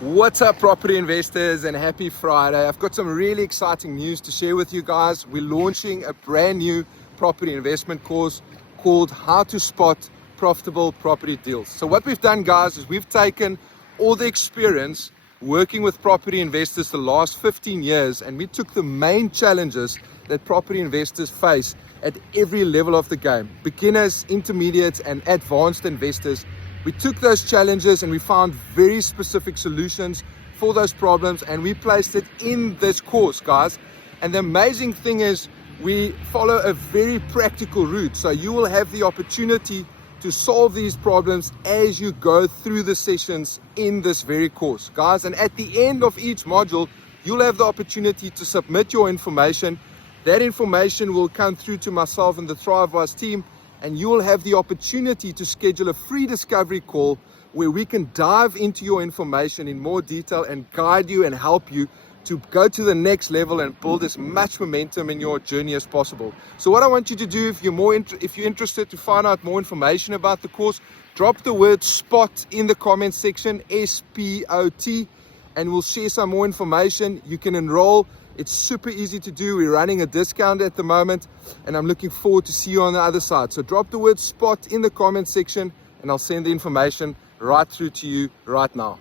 What's up, property investors, and happy Friday. I've got some really exciting news to share with you guys. We're launching a brand new property investment course called How to Spot Profitable Property Deals. So what we've done, guys, is we've taken all the experience working with property investors the last 15 years, and we took the main challenges that property investors face at every level of the game: beginners, intermediates, and advanced investors. We took those challenges and we found very specific solutions for those problems, and we placed it in this course, guys. And the amazing thing is we follow a very practical route, so you will have the opportunity to solve these problems as you go through the sessions in this very course, guys. And at the end of each module, you'll have the opportunity to submit your information. That information will come through to myself and the ThriveWise team, and you will have the opportunity to schedule a free discovery call where we can dive into your information in more detail and guide you and help you to go to the next level and build as much momentum in your journey as possible. So what I want you to do, if you're interested to find out more information about the course, drop the word SPOT in the comments section, SPOT, and we'll share some more information. You can enroll. It's super easy to do. We're running a discount at the moment, and I'm looking forward to see you on the other side. So drop the word SPOT in the comment section, and I'll send the information right through to you right now.